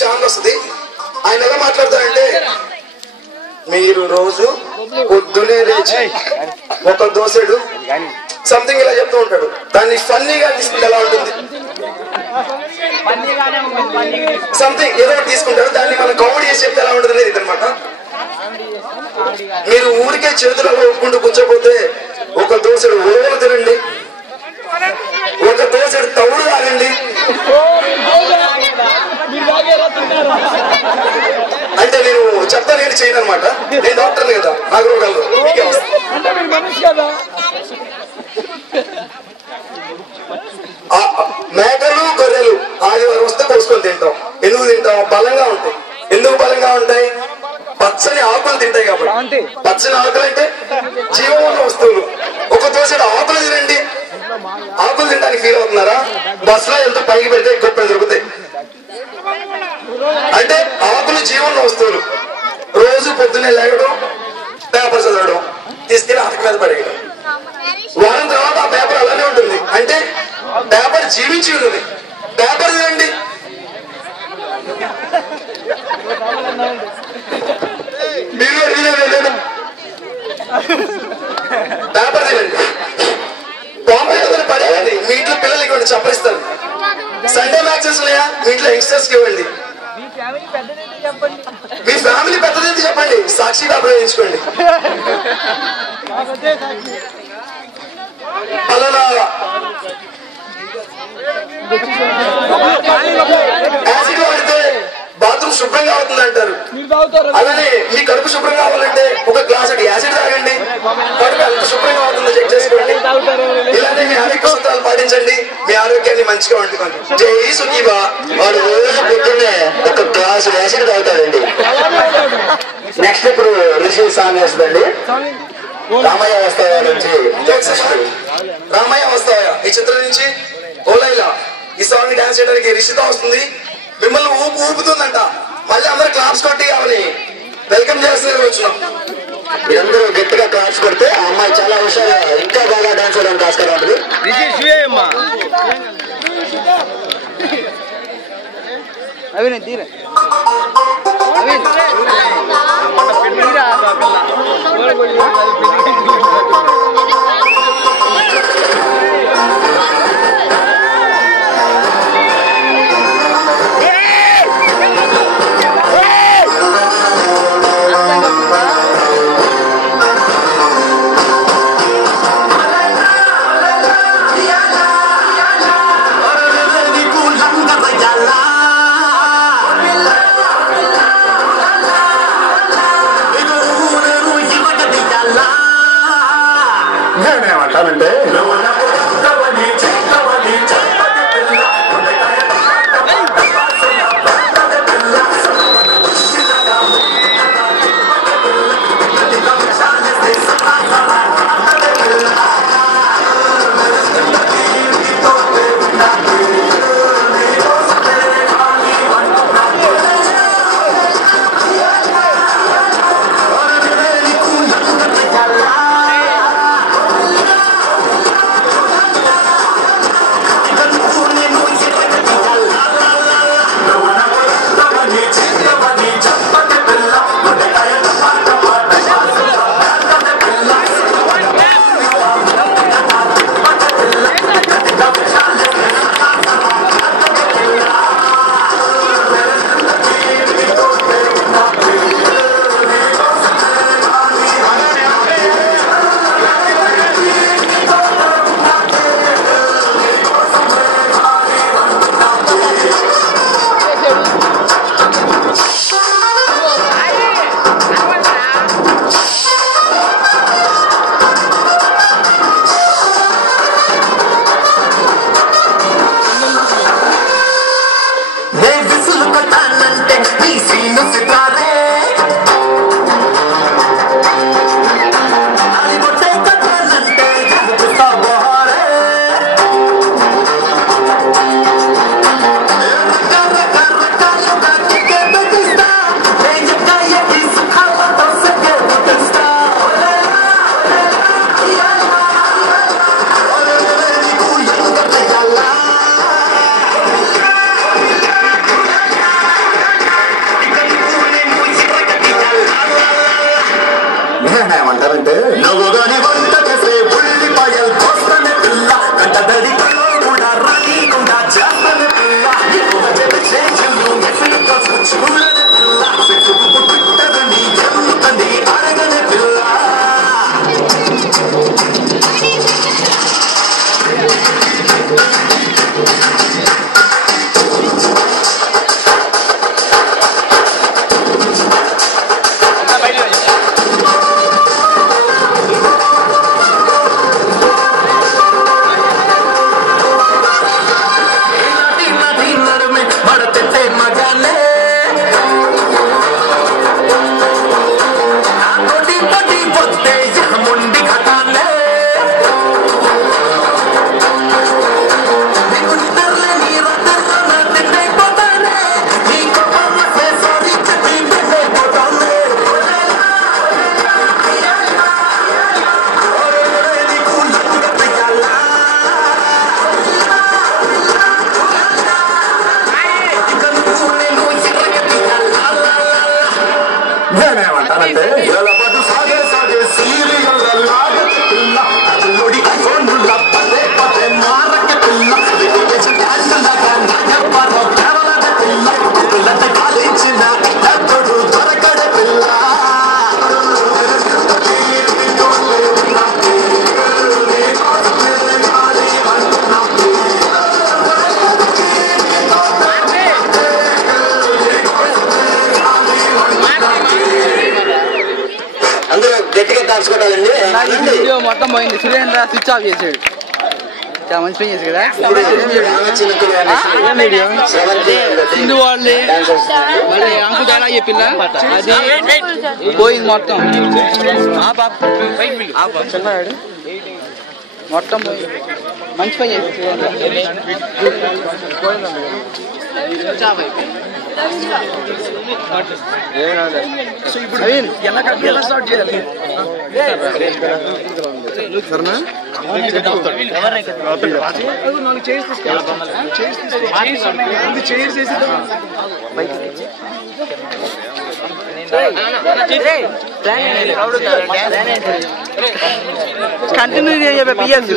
Channel వస్తుంది. ఆయన ఎలా మాట్లాడతారంటే, మీరు రోజు పొద్దునే లేచి ఒక దోసెడు సంథింగ్ ఇలా చెప్తూ ఉంటాడు. దాన్ని ఫన్నీగా తీసుకుంటే ఎలా ఉంటుంది, సంథింగ్ ఏదో తీసుకుంటాడు, దాన్ని మనం కామెడీ చేసి చెప్తే ఎలా ఉంటుంది అనేది అనమాట. మీరు ఊరికే చేతులలో ఒప్పుకుంటూ కూర్చోపోతే ఒక దోసెడు ఉలవలు తినండి, ఒక దోసెడు తవుడు తాగండి. అంటే నేను చెప్తా, నేను చేయను అనమాట. నేను డాక్టర్ని కదా, నాకు రోగాలు మీకే వస్తాయి. మేకలు గొర్రెలు ఆదివారం వస్తే కోసుకొని తింటాం. ఎందుకు తింటాం? బలంగా ఉంటాయి. ఎందుకు బలంగా ఉంటాయి? పచ్చని ఆకులు తింటాయి కాబట్టి. పచ్చని ఆకులు అంటే జీవం ఉన్న వస్తువులు. ఒక దోసెడు ఆకులు తినండి. ఆకులు తినడానికి ఫీల్ అవుతున్నారా? బస్సులో ఎంత పైకి పెడితే గొప్పలు దొరుకుతాయి. అంటే ఆకులు జీవన వస్తువులు. రోజు పొద్దున్నే లేవడం, పేపర్ చదవడం, తీసుకెళ్ళి ఆటకు మీద పడేయడం. వారం తర్వాత ఆ పేపర్ అలానే ఉంటుంది. అంటే పేపర్ జీవించి ఉన్నది. పేపర్ తినండి. పేపర్ తినండి. పాంపేదని పడేయండి. మీ ఇంట్లో పిల్లలకి ఇవ్వండి, చప్పరిస్తారు. సండే మ్యాచెస్ ఉన్నాయా? మీ ఇంట్లో యంగ్స్టర్స్ కి ఇవ్వండి. మీ ఫ్యామిలీ పెద్దదైతే చెప్పండి, సాక్షిగా ప్రయోగించుకోండి. అలానా యాసిడ్ వాడితే బాత్రూమ్ శుభ్రంగా అవుతుంది అంటారు. అలానే మీ కడుపు శుభ్రంగా అవ్వాలంటే ఒక గ్లాస్ యాసిడ్ తాగండి, కడుపు ఎంత శుభ్రంగా అవుతుందో చెక్ చేసుకోండి. ఇలానే మీ ఆరోగ్య సూత్రాలు పాటించండి, మీ ఆరోగ్యాన్ని మంచిగా వండుకోండి. జై సుఖీబా. వాడు రోజు పొద్దున్నే ఒక గ్లాసు యాసిడ్ తాగుతాడండి. నెక్స్ట్ ఇప్పుడు ఋషి సాంగ్ వేస్తుందండి. రామయ్య వస్తావా నుంచి రామయ్య వస్తావా ఈ చిత్రం నుంచి ఓలైలా ఈ సాంగ్ డాన్స్ చేయడానికి రిషిత వస్తుంది. మిమ్మల్ని ఊపుతుందంట. మళ్ళీ అందరూ క్లాప్స్ కొట్టి ఆమెని వెల్కమ్ చేస్తూ వచ్చినాం. మీరందరూ గట్టిగా క్లాప్స్ కొడితే ఆ అమ్మాయి చాలా హుషారుగా ఇంకా బాగా డాన్స్ చేయడానికి ఆస్కారం ఉంటుంది. నేనేమంటానంటే నవ్వుగానే వంట చేసే ఉల్లిపాయలు కోస్తనే పిల్ల కంటదడి కూడా రాని కూడా చేస్తనే పిల్ల చూడని పిల్ల పుట్టదని చెబుతుంది అడగని పిల్ల నేనేమంటానంటే ఎలపదు సాగే సాగే సీరియల్ లాగే పిల్ల అల్లుడి ఐఫోన్ల పదే పదే మారకే పిల్ల పిల్లట కాలించిన ఎప్పుడు దొరకడే పిల్ల గట్టిగా దాచుకోవాలండి. వీడియో మొత్తం పోయింది. సురేంద్ర స్విచ్ ఆఫ్ చేసాడు. చాలా మంచి పని చేసి కదా. సింధు వాళ్ళే మళ్ళీ అంకు తేడా చెప్పిల్లా అది పోయింది మొత్తం. మొత్తం పోయింది. మంచి పని చేసి ఎలా స్టార్ట్ చేయాలి? కంటిన్యూ చేయ పిఎస్